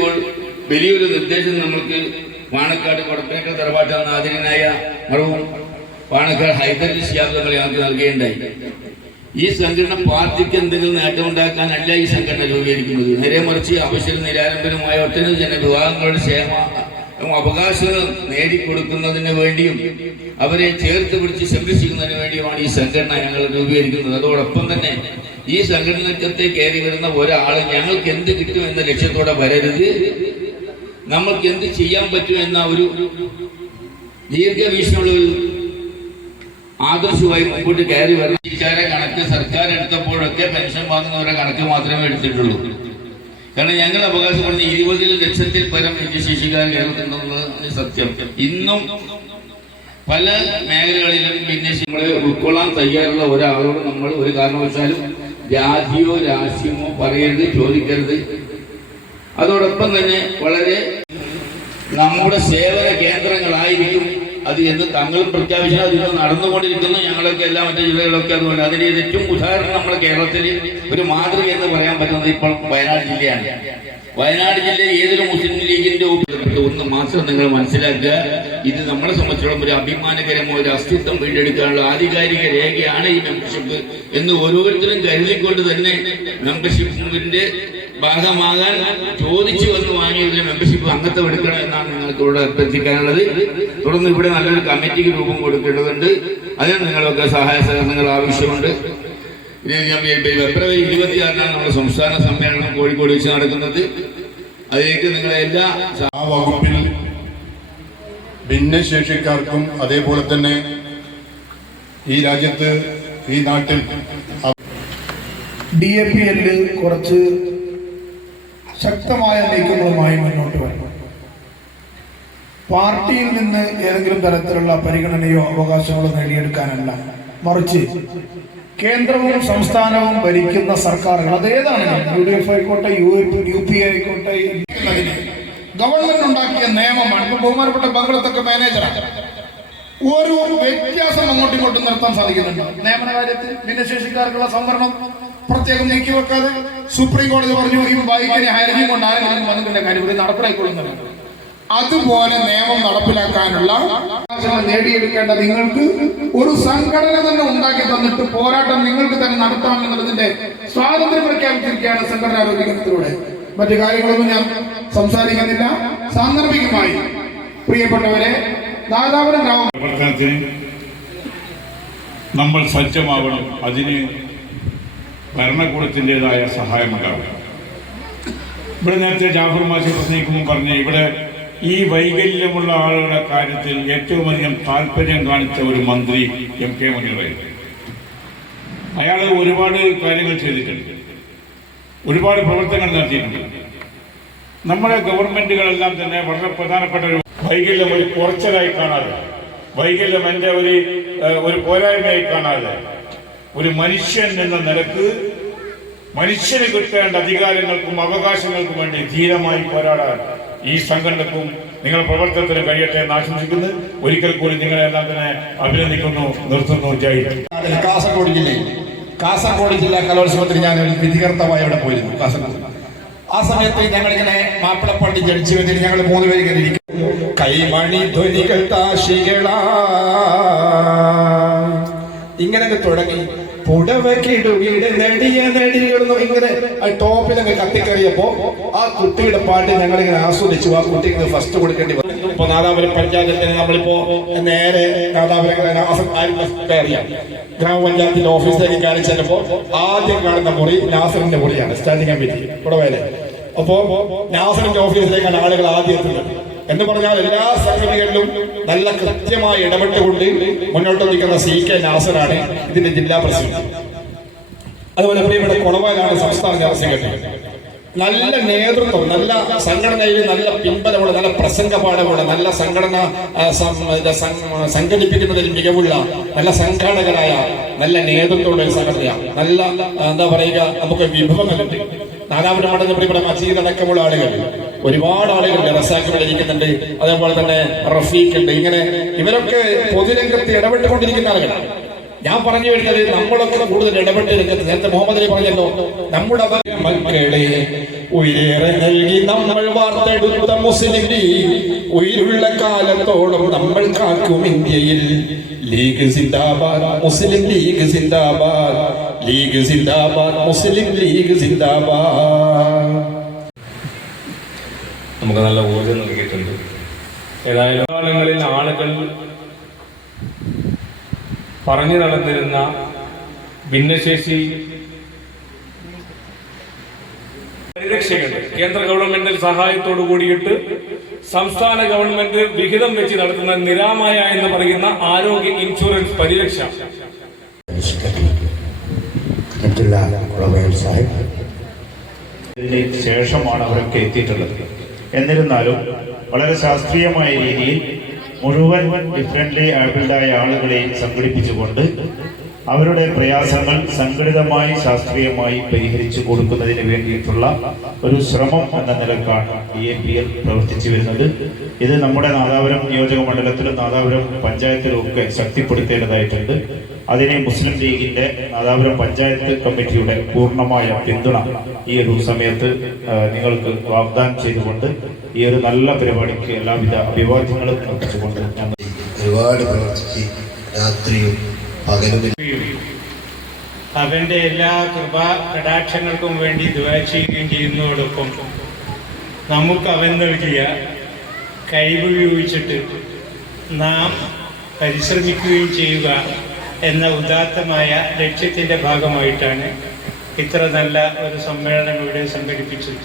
വരുമ്പോൾ വലിയൊരു നിർദ്ദേശം നമ്മൾക്ക് പാണക്കാട് കൊടപ്പേക്കൽ തറവാട്ട നാദിനായ മറവും പാണക്കാട് ഹൈദരലി ശിയാബ് തങ്ങളെ ഞങ്ങൾക്ക് നൽകുകയുണ്ടായി ഈ സംഘടന പാർട്ടിക്ക് എന്തെങ്കിലും നേട്ടമുണ്ടാക്കാനല്ല ഈ സംഘടന രൂപീകരിക്കുന്നത്. നേരെ മറിച്ച് അവശ്യ നിരാലംബരമായ ഒട്ടനവധി ജനവിഭാഗങ്ങളുടെ ക്ഷേമ അവകാശങ്ങൾ നേടിക്കൊടുക്കുന്നതിന് വേണ്ടിയും അവരെ ചേർത്ത് പിടിച്ച് സംരക്ഷിക്കുന്നതിന് വേണ്ടിയുമാണ് ഈ സംഘടന ഞങ്ങൾ രൂപീകരിക്കുന്നത്. അതോടൊപ്പം തന്നെ ഈ സംഘടനത്തെ കയറി വരുന്ന ഒരാൾ ഞങ്ങൾക്ക് എന്ത് കിട്ടും എന്ന ലക്ഷ്യത്തോടെ വരരുത്. നമ്മൾക്ക് എന്ത് ചെയ്യാൻ പറ്റും എന്ന ഒരു ദീർഘവീക്ഷണമുള്ള ഒരു ആദർശമായി മുമ്പോട്ട് കയറി വരുന്ന വിചാര കണക്ക് സർക്കാർ എടുത്തപ്പോഴൊക്കെ പെൻഷൻ വാങ്ങുന്നവരെ കണക്ക് മാത്രമേ എടുത്തിട്ടുള്ളൂ. കാരണം ഞങ്ങൾ അവകാശപ്പെടുന്ന ഇരുപത് ലക്ഷത്തിൽ പരം ഭിന്നശേഷിക്കാർ കേരളത്തിലുണ്ടെന്നുള്ളത് സത്യം. ഇന്നും പല മേഖലകളിലും ഭിന്നശേഷികളെ ഉൾക്കൊള്ളാൻ തയ്യാറുള്ള ഒരാളോട് നമ്മൾ ഒരു കാരണവശാലും ജാതിയോ രാശിയമോ പറയരുത് ചോദിക്കരുത്. അതോടൊപ്പം തന്നെ വളരെ നമ്മുടെ സേവന കേന്ദ്രങ്ങളായിരിക്കും അത് എന്ന് തങ്ങളും പ്രഖ്യാപിച്ചാൽ അതിന് നടന്നുകൊണ്ടിരിക്കുന്നു. ഞങ്ങളൊക്കെ എല്ലാ മറ്റു ജില്ലകളൊക്കെ അതുപോലെ അതിന് ഏറ്റവും ഉദാഹരണം നമ്മുടെ കേരളത്തിൽ ഒരു മാതൃക എന്ന് പറയാൻ പറ്റുന്നത് ഇപ്പോൾ വയനാട് ജില്ലയാണ്. വയനാട് ജില്ലയിൽ ഏതൊരു മുസ്ലിം ലീഗിന്റെ ഒന്ന് മാത്രം നിങ്ങൾ മനസ്സിലാക്കുക. ഇത് നമ്മളെ സംബന്ധിച്ചോളം ഒരു അഭിമാനകരമായ ഒരു അസ്തിത്വം വീണ്ടെടുക്കാനുള്ള ആധികാരിക രേഖയാണ് ഈ മെമ്പർഷിപ്പ് എന്ന് ഓരോരുത്തരും കരുതിക്കൊണ്ട് തന്നെ മെമ്പർഷിപ്പിന്റെ ഭാഗമാകാൻ ചോദിച്ചു വന്ന് വാങ്ങിയുള്ള മെമ്പർഷിപ്പ് അംഗത്വം എടുക്കണം എന്നാണ് നിങ്ങൾക്ക് ഇവിടെ അഭ്യർത്ഥിക്കാനുള്ളത്. തുടർന്ന് ഇവിടെ നല്ലൊരു കമ്മിറ്റിക്ക് രൂപം കൊടുക്കേണ്ടതുണ്ട്. അതിന് നിങ്ങളൊക്കെ സഹായ സഹകരണങ്ങൾ ആവശ്യമുണ്ട്. ഫെബ്രുവരി ഇരുപത്തിയാറിനാണ് നമ്മുടെ സംസ്ഥാന സമ്മേളനം കോഴിക്കോട് വെച്ച് നടക്കുന്നത്. അതിലേക്ക് നിങ്ങളെ എല്ലാ വകുപ്പിൽ ഭിന്നശേഷിക്കാർക്കും അതേപോലെ തന്നെ ഈ രാജ്യത്ത് ഈ നാട്ടിൽ ഡി എ പി എല്ല് കുറച്ച് ശക്തമായ നീക്കങ്ങളുമായി മുന്നോട്ട് വരും പാർട്ടിയിൽ നിന്ന് ഏതെങ്കിലും തരത്തിലുള്ള പരിഗണനയോ അവകാശങ്ങളോ നേടിയെടുക്കാനല്ല. മറിച്ച് കേന്ദ്രവും സംസ്ഥാനവും ഭരിക്കുന്ന സർക്കാരുകൾ അതേതാണ് യു ഡി എഫ് ആയിക്കോട്ടെ യു യു പി ആയിക്കോട്ടെ ഗവൺമെന്റ് ഉണ്ടാക്കിയ നിയമമാണ്. ഇപ്പൊ ബഹുമാനപ്പെട്ട ബംഗളത്തൊക്കെ മാനേജറാണ് ഒരു വ്യത്യാസം അങ്ങോട്ടും ഇങ്ങോട്ടും നിർത്താൻ സാധിക്കുന്നുണ്ട്? നിയമന കാര്യത്തിൽ ഭിന്നശേഷിക്കാർക്കുള്ള സംവരണം പ്രത്യേകം നീക്കി വെക്കാതെ സുപ്രീം കോടതി പറഞ്ഞു ഈ ബൈക്കിനെ ഹരിഞ്ഞു കൊണ്ട് ആരെങ്കിലും കാര്യം. നടപ്പിലായിക്കൊള്ളുന്നത് അതുപോലെ നിയമം നടപ്പിലാക്കാനുള്ള നേടിയെടുക്കേണ്ട നിങ്ങൾക്ക് ഒരു സംഘടന തന്നെ ഉണ്ടാക്കി തന്നിട്ട് പോരാട്ടം നിങ്ങൾക്ക് തന്നെ നടത്താം എന്നുള്ളതിന്റെ സ്വാതന്ത്ര്യം പ്രഖ്യാപിച്ചിരിക്കുകയാണ് സംഘടനാ രൂപീകരണത്തിലൂടെ. മറ്റു കാര്യങ്ങളൊന്നും ഞാൻ സംസാരിക്കുന്നില്ല. സാന്ദർഭികമായി പ്രിയപ്പെട്ടവരെ നാദാപുരം ഗ്രാമ നമ്മൾ സജ്ജമാവണം. അതിന് ഭരണകൂടത്തിന്റെതായ സഹായമുണ്ടാവും ഇവിടെ നേരത്തെ ജാഫർ മാഷി പ്രസംഗിക്കുമ്പോൾ പറഞ്ഞ ഇവിടെ ഈ വൈകല്യമുള്ള ആളുകളുടെ കാര്യത്തിൽ ഏറ്റവും അധികം താല്പര്യം കാണിച്ച ഒരു മന്ത്രി എം കെ മുനീറായിരുന്നു അയാൾ ഒരുപാട് കാര്യങ്ങൾ ചെയ്തിട്ടുണ്ട്. ഒരുപാട് പ്രവർത്തനങ്ങൾ നടത്തിയിട്ടുണ്ട്. നമ്മുടെ ഗവൺമെന്റുകളെല്ലാം തന്നെ വളരെ പ്രധാനപ്പെട്ട ഒരു വൈകല്യം ഒരു കുറച്ചലായി കാണാതെ വൈകല്യം എന്റെ ഒരു ഒരു പോരായ്മയായി കാണാതെ ഒരു മനുഷ്യൻ എന്ന നിലയ്ക്ക് മനുഷ്യന് കിട്ടേണ്ട അധികാരങ്ങൾക്കും അവകാശങ്ങൾക്കും വേണ്ടി ധീരമായി പോരാടാൻ ഈ സംഘടനക്കും നിങ്ങൾ പ്രവർത്തനത്തിന് കഴിയട്ടെ എന്ന് ആശംസിക്കുന്നു. ഒരിക്കൽ കൂടി നിങ്ങളെല്ലാം തന്നെ അഭിനന്ദിക്കുന്നു നിർത്തുന്നു. കാസർഗോഡ് ജില്ലയിൽ കാസർഗോഡ് ജില്ലാ കലോത്സവത്തിന് ഞാൻ ഒരു വിധികർത്തമായി അവിടെ പോയിരുന്നു കാസർഗോഡ്. ആ സമയത്ത് ഞങ്ങളിങ്ങനെ മാപ്പിളപ്പള്ളി ജഡ്ജി വെച്ചിട്ട് ഞങ്ങൾ മൂന്ന് പേര് ഇങ്ങനെ കൈമണി ധ്വനികൾ താശികളാ. ഇങ്ങനെ തുടങ്ങി. പുടവ കിടുകിട് നെടിയ നെടികളൊന്നും ഇങ്ങനെ ആ ടോപ്പിലങ്ങ് കത്തിക്കറിയപ്പോ ആ കുട്ടിയുടെ പാട്ട് ഞങ്ങൾ ഇങ്ങനെ ആസ്വദിച്ചു. ആ കുട്ടിക്ക് ഫസ്റ്റ് കൊടുക്കേണ്ടി വന്നു. ഇപ്പൊ നാദാപുരം പഞ്ചായത്തിന് നമ്മളിപ്പോ നേരെ നാദാപുരം ഗ്രാമപഞ്ചായത്തിന്റെ ഓഫീസിലേക്ക് കാണിച്ചപ്പോ ആദ്യം കാണുന്ന മുറി നാസറിന്റെ മുറിയാണ്. സ്റ്റാൻഡിംഗ് കമ്മിറ്റി കുടവേല അപ്പോ നാസറിന്റെ ഓഫീസിലേക്കാണ് ആളുകൾ ആദ്യം എത്തുന്നത്. എന്ന് പറഞ്ഞാൽ എല്ലാ സംഘടനകളിലും നല്ല കൃത്യമായി ഇടപെട്ടുകൊണ്ട് മുന്നോട്ട് നിൽക്കുന്ന സി കെ നാസറാണ് ഇതിന്റെ ജില്ലാ പ്രസിഡന്റ്. അതുപോലെ പ്രിയപ്പെട്ട കുളവാലാണ് സംസ്ഥാന ജനറൽ സെക്രട്ടറി നല്ല നേതൃത്വം നല്ല സംഘടനയിൽ നല്ല പിൻബലമുള്ള നല്ല പ്രസംഗപാഠമുള്ള നല്ല സംഘടന സംഘടിപ്പിക്കുന്നതിൽ മികവുള്ള നല്ല സംഘാടകരായ നല്ല നേതൃത്വമുള്ള ഒരു സംഘടനയാണ് നല്ല എന്താ പറയുക നമുക്ക് വിഭവങ്ങളുണ്ട്. നാലാമത് മടങ്ങ് പ്രിയപ്പെട്ട മജീദ് അടക്കമുള്ള ആളുകൾ. ഒരുപാട് ആളുകൾ റസാഖിവിടെ ഇരിക്കുന്നുണ്ട് അതേപോലെ തന്നെ റഫീഖ് ഉണ്ട് ഇങ്ങനെ ഇവരൊക്കെ പൊതുരംഗത്ത് ഇടപെട്ടുകൊണ്ടിരിക്കുന്ന ആളുകളാണ് ഞാൻ പറഞ്ഞു വരുന്നത് നമ്മളൊക്കെ കൂടുതൽ ഇടപെട്ട് രംഗത്ത് നേരത്തെ മുഹമ്മദ് അലി പറഞ്ഞല്ലോ നമ്മുടെ മക്കളെ ഉയരെ നൽകി നമ്മൾ വാർത്തെടുത്ത മുസ്ലിം ലീഗ്. ഉയരുള്ള കാലത്തോളം നമ്മൾ കാക്കും ഇന്ത്യയിൽ. League zindabad Muslim league zindabad. League zindabad Muslim league zindabad. നമുക്ക് നല്ല ഊർജം നൽകിയിട്ടുണ്ട്. ഏതായാലും കാലങ്ങളിൽ ആളുകൾ പറഞ്ഞു നടന്നിരുന്ന ഭിന്നശേഷി പരിരക്ഷയുണ്ട് കേന്ദ്ര ഗവൺമെന്റിൽ സഹായത്തോടു കൂടിയിട്ട് സംസ്ഥാന ഗവൺമെന്റ് വിഹിതം വെച്ച് നടത്തുന്ന നിരാമായ എന്ന് പറയുന്ന ആരോഗ്യ ഇൻഷുറൻസ് പരിരക്ഷ. ഇതിന് ശേഷമാണ് അവരൊക്കെ എത്തിയിട്ടുള്ളത്. എന്നിരുന്നാലും വളരെ ശാസ്ത്രീയമായ രീതിയിൽ മുഴുവൻ ഡിഫറന്റ്ലി ആബിൾഡായ ആളുകളെ സംഘടിപ്പിച്ചുകൊണ്ട് അവരുടെ പ്രയാസങ്ങൾ സംഘടിതമായി ശാസ്ത്രീയമായി പരിഹരിച്ചു കൊടുക്കുന്നതിന് വേണ്ടിയിട്ടുള്ള ഒരു ശ്രമം എന്ന നിലക്കാണ് ഡി എ പി എൽ പ്രവർത്തിച്ചു വരുന്നത്. ഇത് നമ്മുടെ നാദാപുരം നിയോജക മണ്ഡലത്തിലും നാദാപുരം പഞ്ചായത്തിലും ഒക്കെ ശക്തിപ്പെടുത്തേണ്ടതായിട്ടുണ്ട്. അതിനെ മുസ്ലിം ലീഗിന്റെ നാദാപുരം പഞ്ചായത്ത് കമ്മിറ്റിയുടെ പൂർണമായ പിന്തുണ ഈ ഒരു സമയത്ത് നിങ്ങൾക്ക് വാഗ്ദാനം ചെയ്തുകൊണ്ട് ഈ ഒരു നല്ല പരിപാടിക്ക് എല്ലാവിധ അഭിവാദ്യങ്ങളും അർപ്പിച്ചുകൊണ്ട് ഞാൻ ഒരുപാട് പ്രവർത്തിച്ച് രാത്രിയും പകലും അവന്റെ എല്ലാ കൃപാ കടാക്ഷങ്ങൾക്കും വേണ്ടി ദുവാ ചെയ്യുകയും ചെയ്യുന്നതോടൊപ്പം നമുക്ക് അവൻ നൽകിയ കഴിവ് കഴിവുപയോഗിച്ചിട്ട് നാം പരിശ്രമിക്കുകയും ചെയ്യുക. എന്ന ഉദാത്തമായ ലക്ഷ്യത്തിന്റെ ഭാഗമായിട്ടാണ് ഇത്ര നല്ല ഒരു സമ്മേളനം ഇവിടെ സംഘടിപ്പിച്ചത്.